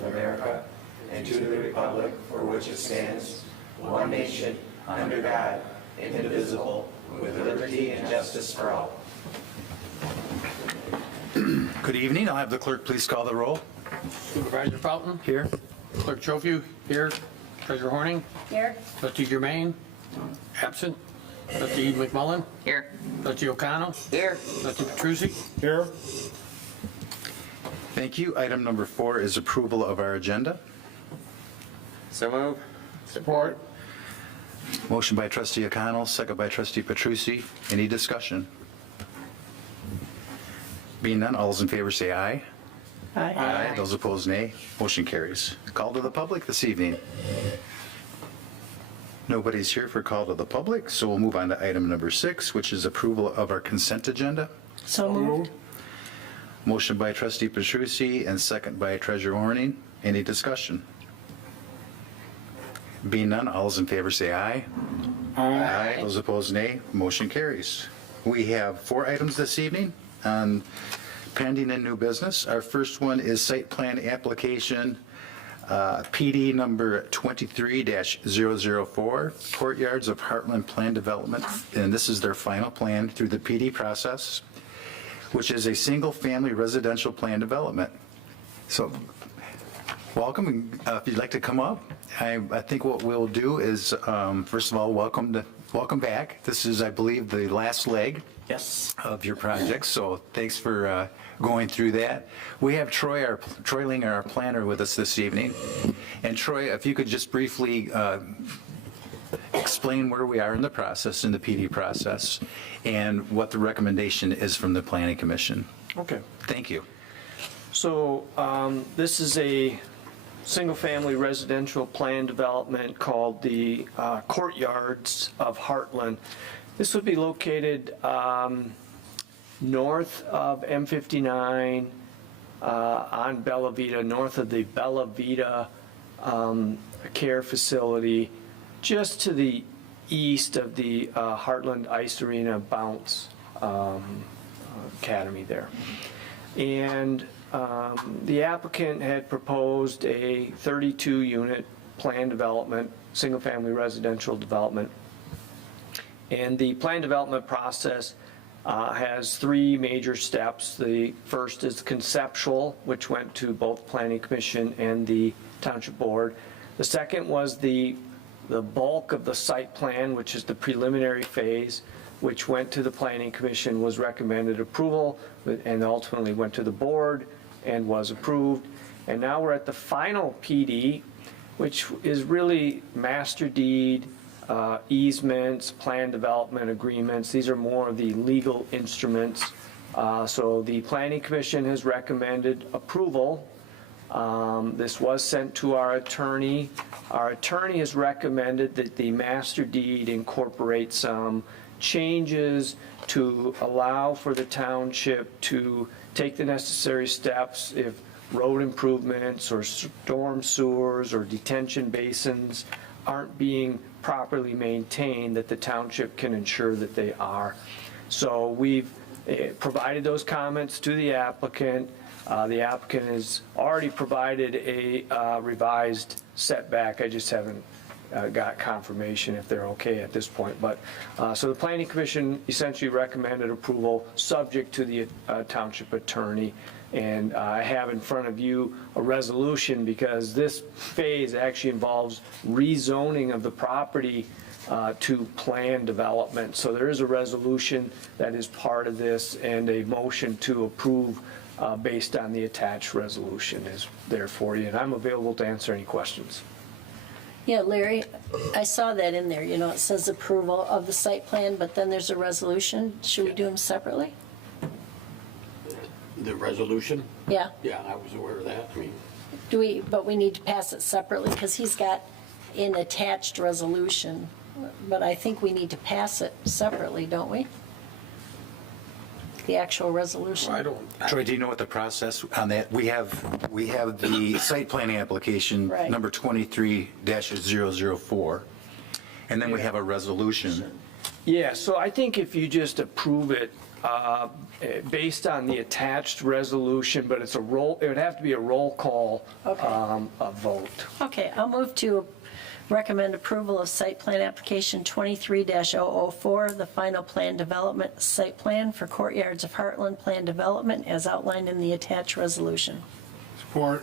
of America and to the republic for which it stands, one nation, under God, indivisible, with liberty and justice for all. Good evening. I'll have the clerk please call the roll. Supervisor Fountain, Here. Clerk Trofew, here. Treasurer Horning, Here. Trustee Germain, absent. Trustee McMullen, Here. Trustee O'Connell, Here. Trustee Petrucci. Here. Thank you. Item number 4 is approval of our agenda. So move. Support. Motion by Trustee O'Connell, second by Trustee Petrucci. Any discussion? Being none, all those in favor say aye. Aye. Those opposed, nay. Motion carries. Call to the public this evening. Nobody's here for call to the public, so we'll move on to item number 6, which is approval of our consent agenda. So moved. Motion by Trustee Petrucci and second by Treasurer Horning. Any discussion? Being none, all those in favor say aye. Aye. Those opposed, nay. Motion carries. We have 4 items this evening on pending and new business. Our first one is site plan application PD number 23-004, Courtyards of Heartland Plan Development, and this is their final plan through the PD process, which is a single-family residential plan development. So, welcome, and if you'd like to come up, I think what we'll do is, first of all, welcome back. This is, I believe, the last leg of your project, so thanks for going through that. We have Troy Linger, our planner, with us this evening. And Troy, if you could just briefly explain where we are in the process, in the PD process, and what the recommendation is from the Planning Commission. Okay. Thank you. So this is a single-family residential plan development called the Courtyards of Heartland. This would be located north of M59 on Bella Vita, north of the Bella Vita care facility, just to the east of the Heartland Ice Arena Bounce Academy there. And the applicant had proposed a 32-unit plan development, single-family residential development. And the plan development process has 3 major steps. The first is conceptual, which went to both Planning Commission and the Township Board. The second was the bulk of the site plan, which is the preliminary phase, which went to the Planning Commission, was recommended approval, and ultimately went to the board and was approved. And now we're at the final PD, which is really master deed, easements, plan development agreements. These are more of the legal instruments. So the Planning Commission has recommended approval. This was sent to our attorney. Our attorney has recommended that the master deed incorporate some changes to allow for the township to take the necessary steps if road improvements or storm sewers or detention basins aren't being properly maintained, that the township can ensure that they are. So we've provided those comments to the applicant. The applicant has already provided a revised setback. I just haven't got confirmation if they're okay at this point. But so the Planning Commission essentially recommended approval subject to the township attorney. And I have in front of you a resolution because this phase actually involves rezoning of the property to plan development. So there is a resolution that is part of this, and a motion to approve based on the attached resolution is there for you. And I'm available to answer any questions. Yeah, Larry, I saw that in there. You know, it says approval of the site plan, but then there's a resolution. Should we do them separately? The resolution? Yeah. Yeah, I was aware of that. I mean, But we need to pass it separately because he's got an attached resolution. But I think we need to pass it separately, don't we? The actual resolution. I don't. Troy, do you know what the process on that? We have the site planning application Right. number 23-004, and then we have a resolution. Yeah, so I think if you just approve it based on the attached resolution, but it's a roll, it would have to be a roll call Okay. a vote. Okay, I'll move to recommend approval of site plan application 23-004, the final plan development site plan for Courtyards of Heartland Plan Development as outlined in the attached resolution. Support.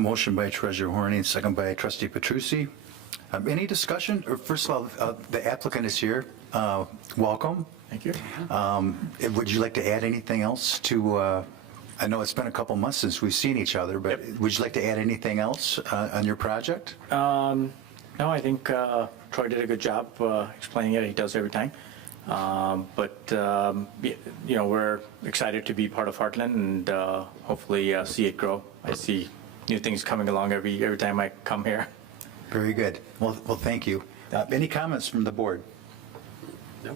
Motion by Treasurer Horning, second by Trustee Petrucci. Any discussion? Or first of all, the applicant is here. Welcome. Thank you. Would you like to add anything else to, I know it's been a couple months since we've seen each other, but would you like to add anything else on your project? No, I think Troy did a good job explaining it. He does every time. We're excited to be part of Heartland and hopefully see it grow. I see new things coming along every time I come here. Very good. Well, thank you. Any comments from the board? No.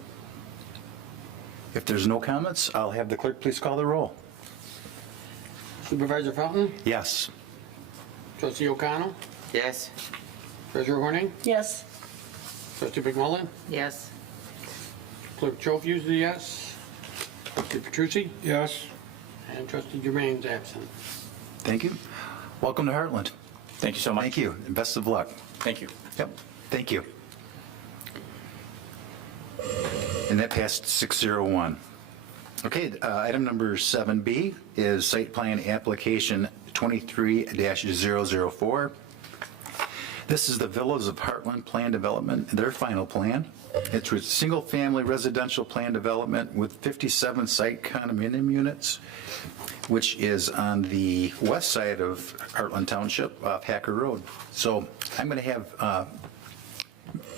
If there's no comments, I'll have the clerk please call the roll. Supervisor Fountain? Yes. Trustee O'Connell? Yes. Treasurer Horning? Yes. Trustee McMullen? Yes. Clerk Schofield is a yes. Trustee Petrucci? Yes. And Trustee Jermaine's absent. Thank you. Welcome to Heartland. Thank you so much. Thank you, and best of luck. Thank you. Yep, thank you. And that passed 601. Okay, item number 7B is site plan application 23-004. This is the Villas of Heartland Plan Development, their final plan. It's a single-family residential plan development with 57 site condominium units, which is on the west side of Heartland Township off Hacker Road. So I'm going to have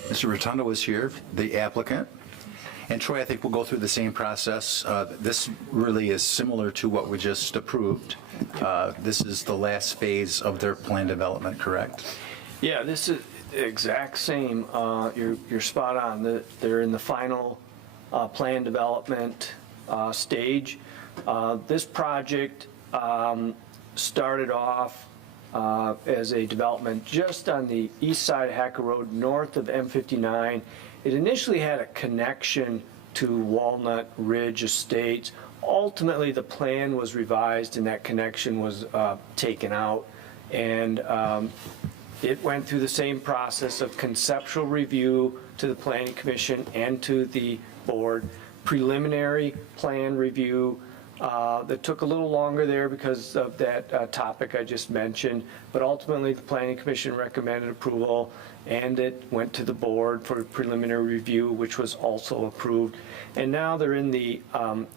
Mr. Rotundo is here, the applicant. And Troy, I think we'll go through the same process. This really is similar to what we just approved. This is the last phase of their plan development, correct? Yeah, this is the exact same. You're spot on. They're in the final plan development stage. This project started off as a development just on the east side of Hacker Road, north of M59. It initially had a connection to Walnut Ridge Estates. Ultimately, the plan was revised and that connection was taken out. And it went through the same process of conceptual review to the Planning Commission and to the board, preliminary plan review that took a little longer there because of that topic I just mentioned, but ultimately the Planning Commission recommended approval and it went to the board for preliminary review, which was also approved. And now they're in the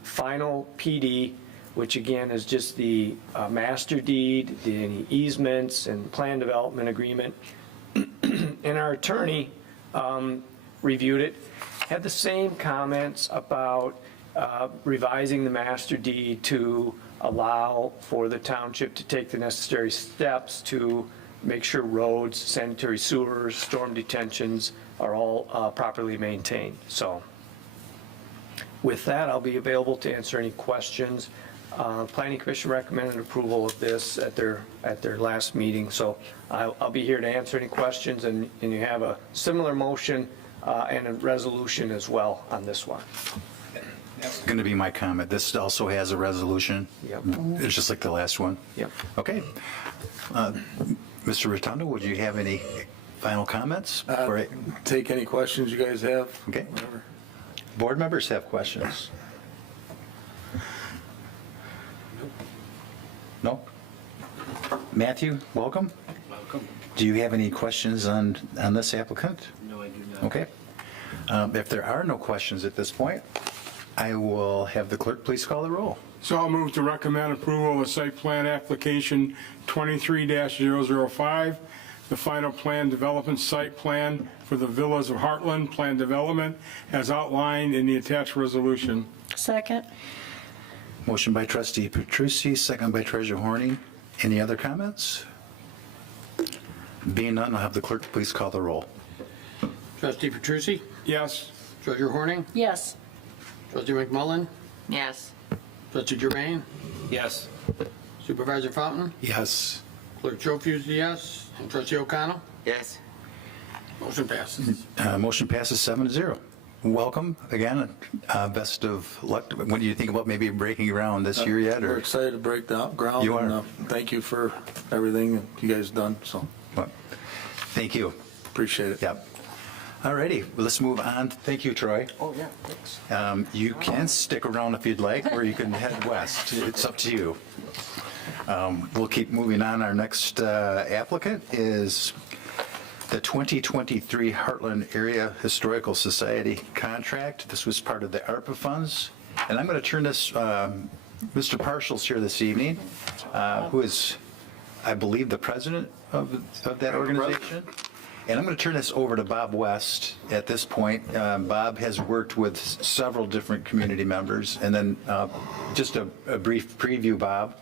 final PD, which again is just the master deed, the easements and plan development agreement. And our attorney reviewed it, had the same comments about revising the master deed to allow for the township to take the necessary steps to make sure roads, sanitary sewers, storm detentions are all properly maintained. So with that, I'll be available to answer any questions. Planning Commission recommended approval of this at their last meeting, so I'll be here to answer any questions, and you have a similar motion and a resolution as well on this one. That's going to be my comment. This also has a resolution. Yep. It's just like the last one. Yep. Okay. Mr. Rotundo, would you have any final comments? Take any questions you guys have. Okay. Whatever. Board members have questions? No? Matthew, welcome. Welcome. Do you have any questions on this applicant? No, I do not. Okay. If there are no questions at this point, I will have the clerk please call the roll. So I'll move to recommend approval of site plan application 23-005, the final plan development site plan for the Villas of Heartland Plan Development as outlined in the attached resolution. Second? Motion by Trustee Petrucci, second by Treasurer Horning. Any other comments? Being none, I'll have the clerk please call the roll. Trustee Petrucci? Yes. Treasurer Horning? Yes. Trustee McMullen? Yes. Trustee Jermaine? Yes. Supervisor Fountain? Yes. Clerk Schofield is a yes. And Trustee O'Connell? Yes. Motion passes. Motion passes 7-0. welcome again. Best of luck. What do you think about maybe breaking ground this year yet? We're Or excited to break the ground. You and, are. thank you for everything you guys done, so what? Thank you. appreciate it. Yep. All righty, well, let's move on. Thank you, Troy. Oh, yeah, thanks. You can stick around if you'd like, or you can head west. It's up to you. We'll keep moving on. Our next applicant is the 2023 Heartland Area Historical Society contract. This was part of the ARPA funds. And I'm going to turn this, Mr. Parshall's here this evening, who is, I believe, the president of that organization. And I'm going to turn this over to Bob West at this point. Bob has worked with several different community members. And then just a brief preview, Bob.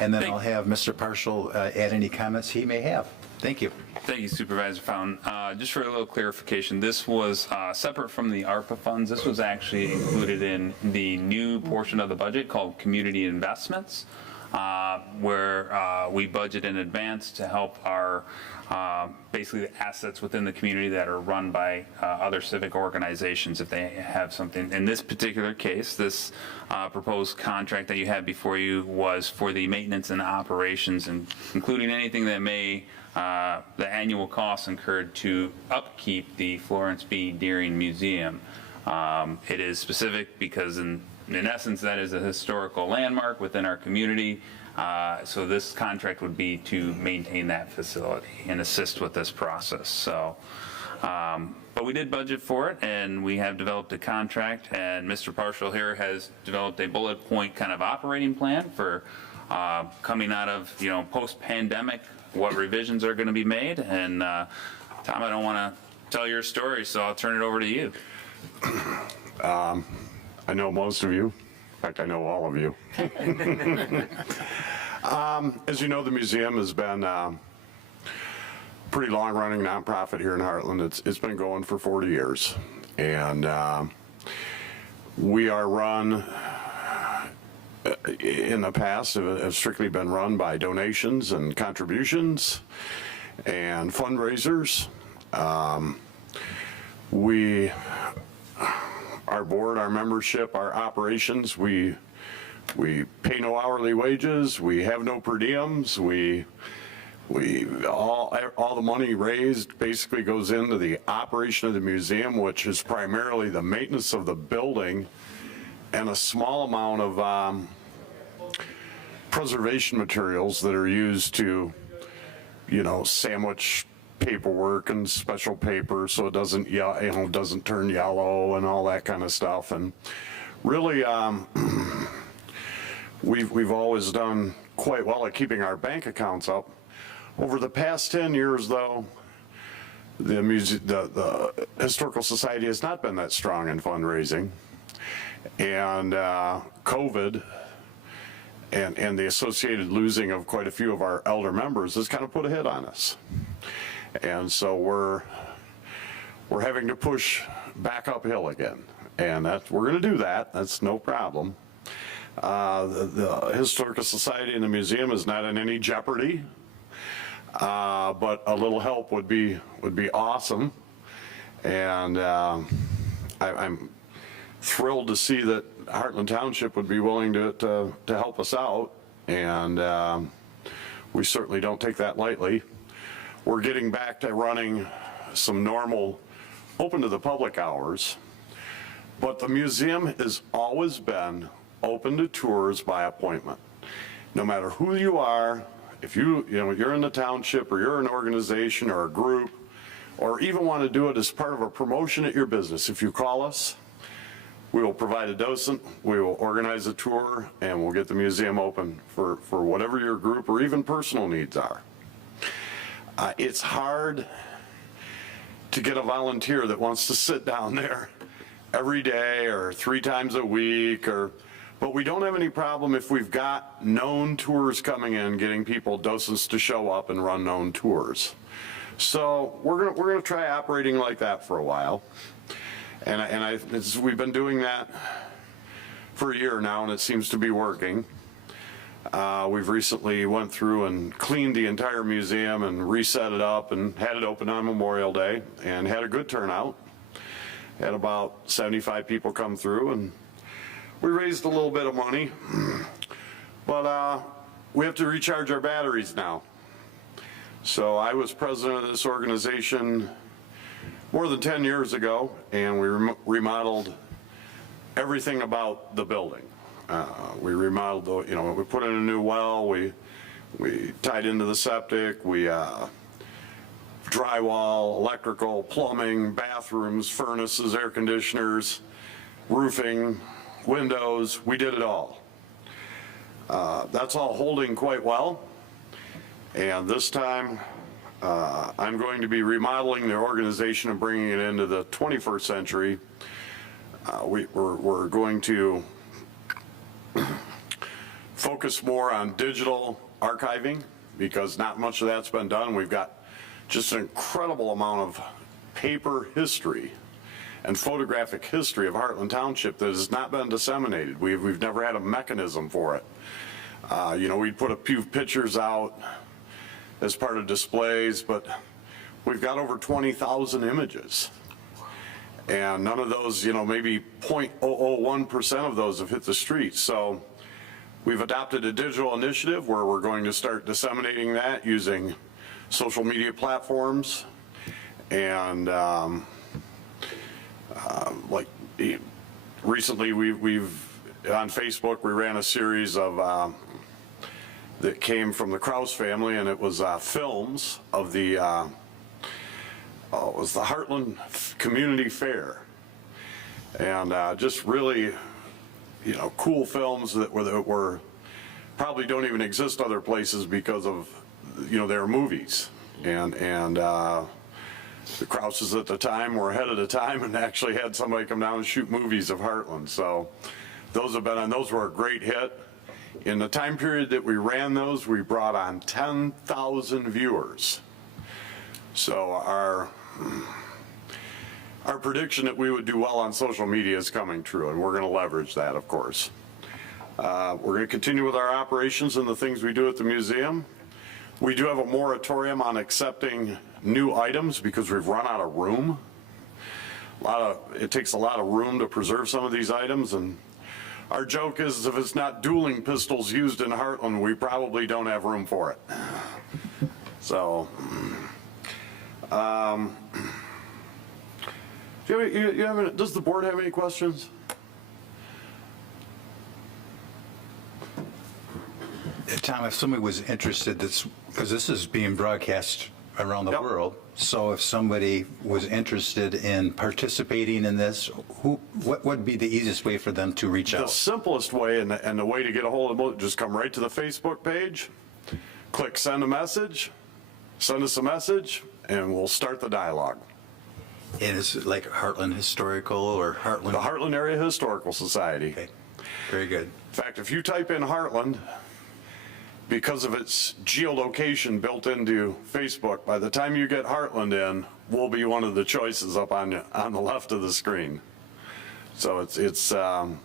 And then I'll have Mr. Parshall add any comments he may have. Thank you. Thank you, Supervisor Fountain. Just for a little clarification, this was separate from the ARPA funds. This was actually included in the new portion of the budget called Community Investments, where we budget in advance to help our basically the assets within the community that are run by other civic organizations if they have something. In this particular case, this proposed contract that you had before you was for the maintenance and operations, and including anything that may the annual costs incurred to upkeep the Florence B. Deering Museum. It is specific because in essence that is a historical landmark within our community. So this contract would be to maintain that facility and assist with this process. So, but we did budget for it, and we have developed a contract, and Mr. Parshall here has developed a bullet point kind of operating plan for coming out of, post-pandemic, what revisions are going to be made. And Tom, I don't want to tell your story, so I'll turn it over to you. I know most of you. In fact, I know all of you. As you know, the museum has been a pretty long-running nonprofit here in Heartland. It's been going for 40 years. And we are run, in the past, have strictly been run by donations and contributions and fundraisers. Our board, our membership, our operations, we pay no hourly wages, we have no per diems, all the money raised basically goes into the operation of the museum, which is primarily the maintenance of the building and a small amount of preservation materials that are used to, sandwich paperwork and special paper so it doesn't, doesn't turn yellow and all that kind of stuff. And really, we've always done quite well at keeping our bank accounts up. Over the past 10 years, though, the Historical Society has not been that strong in fundraising, and COVID and the associated losing of quite a few of our elder members has kind of put a hit on us. And so we're having to push back uphill again, and we're going to do that. That's no problem. The Historical Society and the museum is not in any jeopardy, but a little help would be awesome. And I'm thrilled to see that Heartland Township would be willing to help us out, and we certainly don't take that lightly. We're getting back to running some normal open to the public hours, but the museum has always been open to tours by appointment. No matter who you are, if you're in the township or you're an organization or a group, or even want to do it as part of a promotion at your business, if you call us, we will provide a docent, we will organize a tour, and we'll get the museum open for whatever your group or even personal needs are. It's hard to get a volunteer that wants to sit down there every day or 3 times a week, but we don't have any problem if we've got known tours coming in, getting people, docents to show up and run known tours. So we're gonna try operating like that for a while, and we've been doing that for a year now, and it seems to be working. We've recently went through and cleaned the entire museum and reset it up and had it open on Memorial Day and had a good turnout. Had about 75 people come through, and we raised a little bit of money. But we have to recharge our batteries now. So I was president of this organization more than 10 years ago, and we remodeled everything about the building. We remodeled, we put in a new well, we tied into the septic, we drywall, electrical, plumbing, bathrooms, furnaces, air conditioners, roofing, windows, we did it all. That's all holding quite well. And this time, I'm going to be remodeling the organization and bringing it into the 21st century. We're going to focus more on digital archiving because not much of that's been done. We've got just an incredible amount of paper history and photographic history of Heartland Township that has not been disseminated. We've never had a mechanism for it. We'd put a few pictures out as part of displays, but we've got over 20,000 images. And none of those, maybe 0.001% of those have hit the streets. So we've adopted a digital initiative where we're going to start disseminating that using social media platforms. And recently we've on Facebook, we ran a series of that came from the Krause family, and it was films of the it was the Heartland Community Fair, and just really, cool films that were probably don't even exist other places because of, their movies, and the Krauses at the time were ahead of the time and actually had somebody come down and shoot movies of Heartland. So those were a great hit. In the time period that we ran those, we brought on 10,000 viewers. So our prediction that we would do well on social media is coming true, and we're going to leverage that, of course. We're going to continue with our operations and the things we do at the museum. We do have a moratorium on accepting new items because we've run out of room. It takes a lot of room to preserve some of these items, and our joke is if it's not dueling pistols used in Heartland, we probably don't have room for it. So, does the board have any questions? Tom, if somebody was interested, because this is being broadcast around the Yep. world, so if somebody was interested in participating in this, what would be the easiest way for them to reach The out? simplest way and the way to get a hold of them, just come right to the Facebook page, click send a message, send us a message, and we'll start the dialogue. And is it like Heartland Historical or Heartland? The Heartland Area Historical Society. Okay, very good. In fact, if you type in Heartland, because of its geolocation built into Facebook, by the time you get Heartland in, we'll be one of the choices up on the left of the screen. So it's and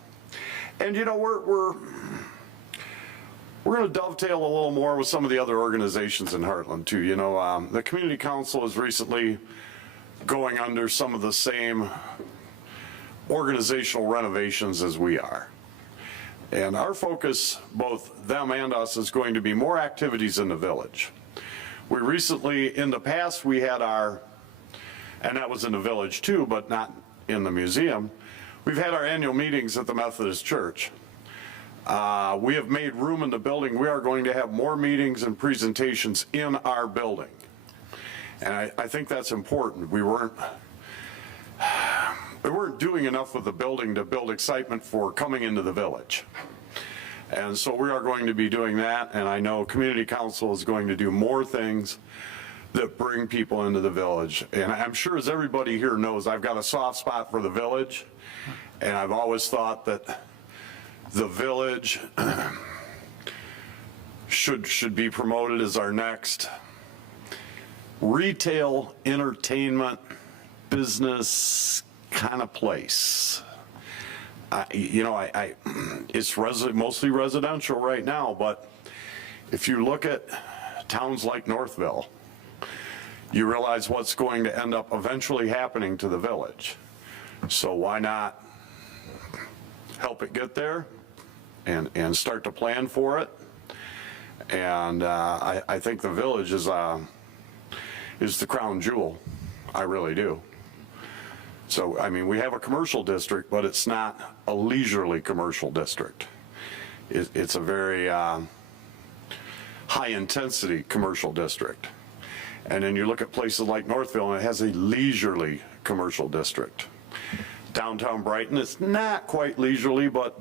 we're going to dovetail a little more with some of the other organizations in Heartland too. The Community Council is recently going under some of the same organizational renovations as we are. And our focus, both them and us, is going to be more activities in the village. We recently, in the past, we had and that was in the village too, but not in the museum, we've had our annual meetings at the Methodist Church. We have made room in the building. We are going to have more meetings and presentations in our building. And I think that's important. We weren't doing enough with the building to build excitement for coming into the village. And so we are going to be doing that, and I know Community Council is going to do more things that bring people into the village. And I'm sure, as everybody here knows, I've got a soft spot for the village, and I've always thought that the village should be promoted as our next retail, entertainment, business kind of place. It's mostly residential right now, but if you look at towns like Northville, you realize what's going to end up eventually happening to the village. So why not help it get there and start to plan for it? And I think the village is the crown jewel. I really do. So, I mean, we have a commercial district, but it's not a leisurely commercial district. It's a very high-intensity commercial district. And then you look at places like Northville, and it has a leisurely commercial district. Downtown Brighton, it's not quite leisurely, but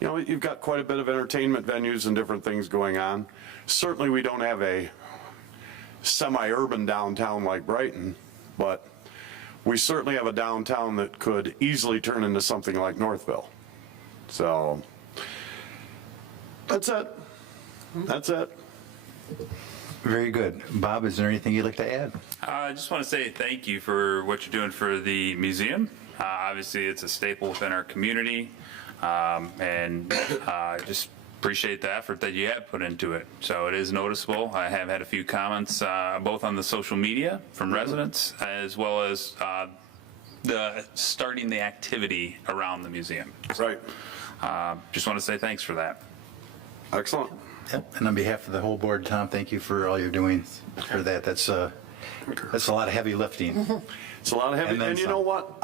you know, you've got quite a bit of entertainment venues and different things going on. Certainly we don't have a semi-urban downtown like Brighton, but we certainly have a downtown that could easily turn into something like Northville. So that's it. That's it. Very good. Bob, is there anything you'd like to add? I just want to say thank you for what you're doing for the museum. Obviously, it's a staple within our community, and just appreciate the effort that you have put into it. So it is noticeable. I have had a few comments, both on the social media from residents, as well as starting the activity around the museum. Right. Just want to say thanks for that. Excellent. Yep. And on behalf of the whole board, Tom, thank you for all you're doing for that. That's a lot of heavy lifting. It's a lot of heavy, And then and you some. know what?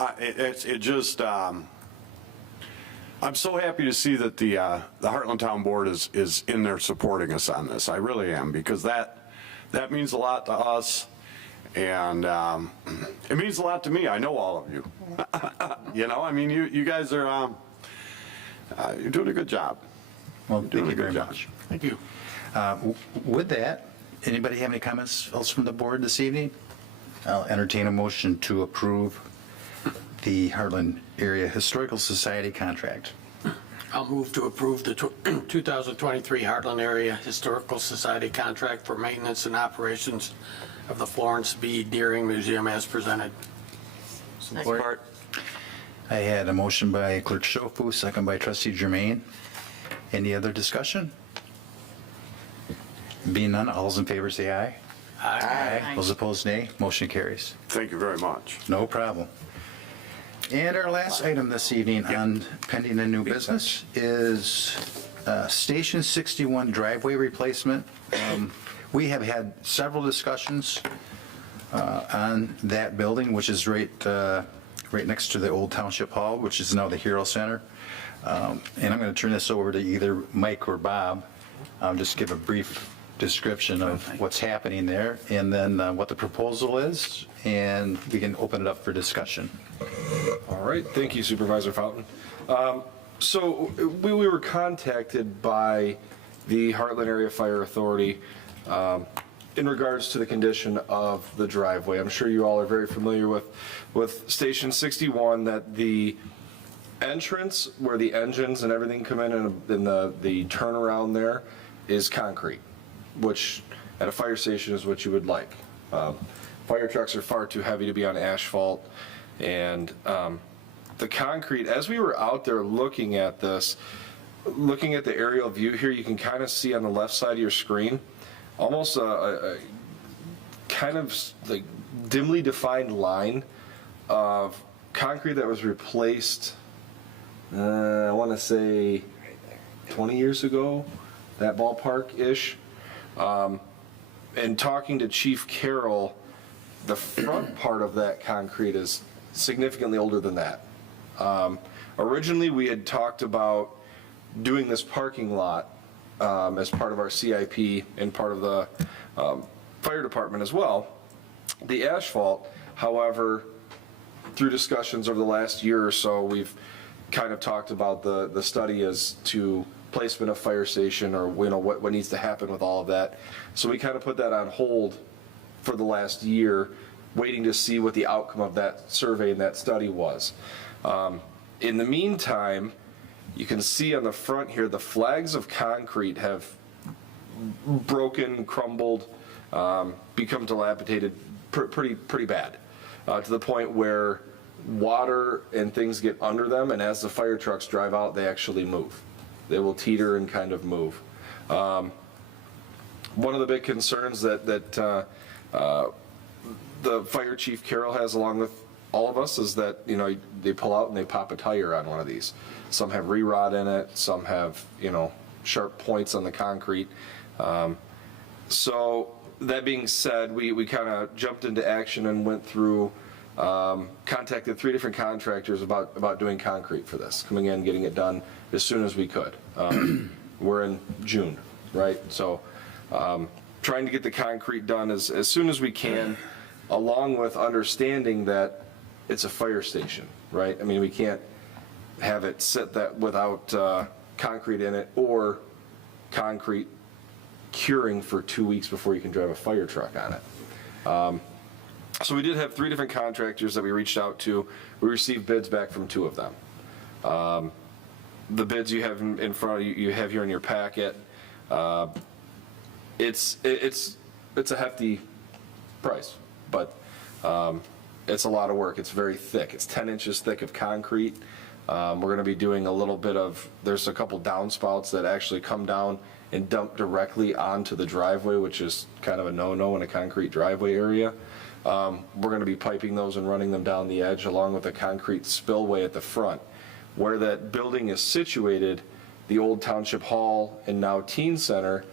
I'm so happy to see that the Heartland Town Board is in there supporting us on this. I really am, because that means a lot to us, and it means a lot to me. I know all of you. You know, I mean, you guys are you're doing a good job. Well, You're thank doing you a good very job. much. Thank you. With that, anybody have any comments else from the board this evening? I'll entertain a motion to approve the Heartland Area Historical Society contract. I'll move to approve the 2023 Heartland Area Historical Society contract for maintenance and operations of the Florence B. Deering Museum as presented. Support. I had a motion by Clerk Schofu, second by Trustee Germain. Any other discussion? Being none, all those in favor say aye. Aye. Those opposed, nay. Motion carries. Thank you very much. No problem. And our last item this evening on pending and new business is Station 61 driveway replacement. We have had several discussions on that building, which is right next to the old Township Hall, which is now the Hero Center. And I'm going to turn this over to either Mike or Bob. Just give a brief description of what's happening there, and then what the proposal is, and we can open it up for discussion. All right, thank you, Supervisor Fountain. So we were contacted by the Heartland Area Fire Authority in regards to the condition of the driveway. I'm sure you all are very familiar with Station 61, that the entrance where the engines and everything come in and the turnaround there is concrete, which at a fire station is what you would like. Fire trucks are far too heavy to be on asphalt, and the concrete, as we were out there looking at this, looking at the aerial view here, you can kind of see on the left side of your screen almost a kind of like dimly defined line of concrete that was replaced, I want to say 20 years ago, that ballpark-ish. And talking to Chief Carroll, the front part of that concrete is significantly older than that. Originally, we had talked about doing this parking lot as part of our CIP and part of the fire department as well. The asphalt, however, through discussions over the last year or so, we've kind of talked about the study as to placement of fire station, or what needs to happen with all of that. So we kind of put that on hold for the last year, waiting to see what the outcome of that survey and that study was. In the meantime, you can see on the front here, the flags of concrete have broken, crumbled, become dilapidated pretty bad, to the point where water and things get under them, and as the fire trucks drive out, they actually move. They will teeter and kind of move. One of the big concerns that the Fire Chief Carroll has, along with all of us is that, you know, they pull out and they pop a tire on one of these. Some have re-rot in it, some have, you know, sharp points on the concrete. So that being said, we kind of jumped into action and went through, contacted 3 different contractors about doing concrete for this, coming in, getting it done as soon as we could. We're in June, right? So trying to get the concrete done as soon as we can, along with understanding that it's a fire station, right? I mean, we can't have it sit that without concrete in it, or concrete curing for 2 weeks before you can drive a fire truck on it. So we did have 3 different contractors that we reached out to. We received bids back from 2 of them. The bids you have in front of you, you have here in your packet. It's a hefty price, but it's a lot of work. It's very thick. It's 10 inches thick of concrete. We're going to be doing a little bit of, there's a couple downspouts that actually come down and dump directly onto the driveway, which is kind of a no-no in a concrete driveway area. We're going to be piping those and running them down the edge, along with a concrete spillway at the front. Where that building is situated, the old Township Hall and now Teen Center,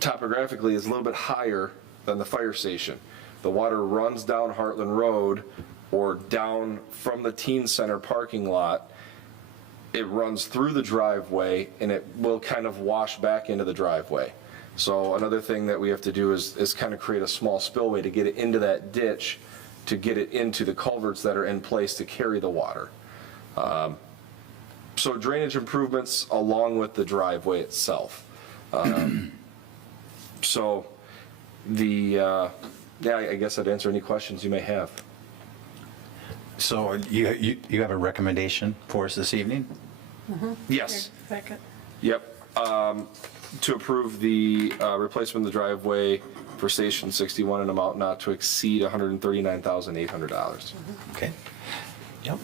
topographically is a little bit higher than the fire station. The water runs down Heartland Road or down from the Teen Center parking lot. It runs through the driveway and it will kind of wash back into the driveway. So another thing that we have to do is kind of create a small spillway to get it into that ditch, to get it into the culverts that are in place to carry the water. So drainage improvements along with the driveway itself. So yeah, I guess I'd answer any questions you may have. So you have a recommendation for us this evening? Yes. Second. Yep. To approve the replacement of the driveway for Station 61 in amount not to exceed $139,800. Okay. Yep.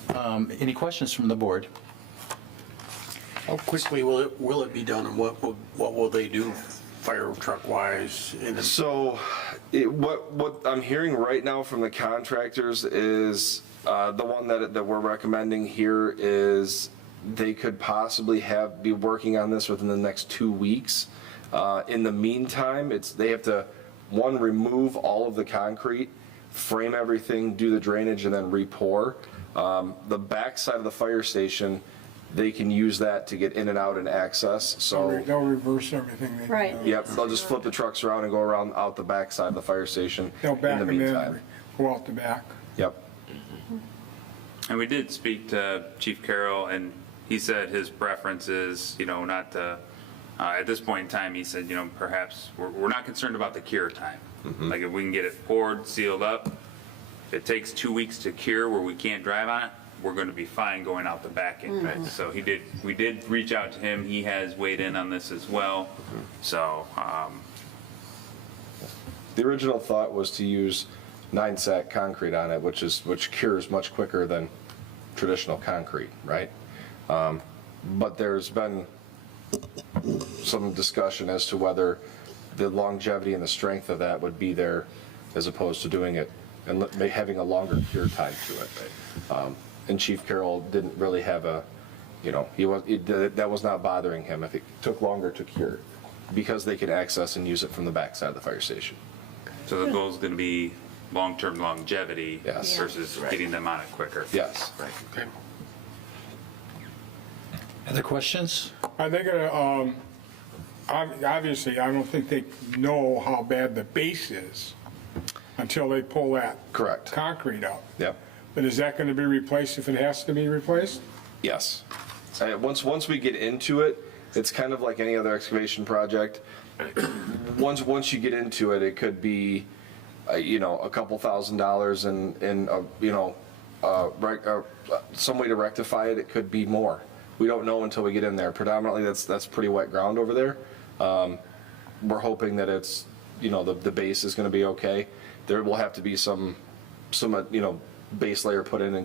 Any questions from the board? How quickly will it be done, and what will they do fire truck wise? So what I'm hearing right now from the contractors is the one that we're recommending here is they could possibly be working on this within the next 2 weeks. In the meantime, they have to, one, remove all of the concrete, frame everything, do the drainage, and then re-pour. The back side of the fire station, they can use that to get in and out and access. So They'll reverse everything. Right. yep, they'll just flip the trucks around and go around out the back side of the fire station They'll back in the them in, meantime. go out the back. Yep. And we did speak to Chief Carroll, and he said his preference is, you know, not to, at this point in time, he said, you know, perhaps we're not concerned about the cure time. Like if we can get it poured, sealed up, if it takes 2 weeks to cure where we can't drive on it, we're going to be fine going out the back end. Right? So we did reach out to him. He has weighed in on this as well. So The original thought was to use 9-sack concrete on it, which cures much quicker than traditional concrete, right? But there's been some discussion as to whether the longevity and the strength of that would be there as opposed to doing it and having a longer cure time to it. And Chief Carroll didn't really have a, you know, that was not bothering him if it took longer to cure, because they could access and use it from the backside of the fire station. So the goal is going to be long-term longevity Yes. versus getting them on it quicker. Yes. Right. Okay. Other questions? Are they gonna, obviously, I don't think they know how bad the base is until they pull that Correct. concrete out. Yep. But is that gonna be replaced if it has to be replaced? Yes. Once we get into it, it's kind of like any other excavation project. Once you get into it, it could be, you know, a couple $1,000s and you know, some way to rectify it. It could be more. We don't know until we get in there. Predominantly, that's pretty wet ground over there. We're hoping that it's, you know, the base is going to be okay. There will have to be some you know, base layer put in and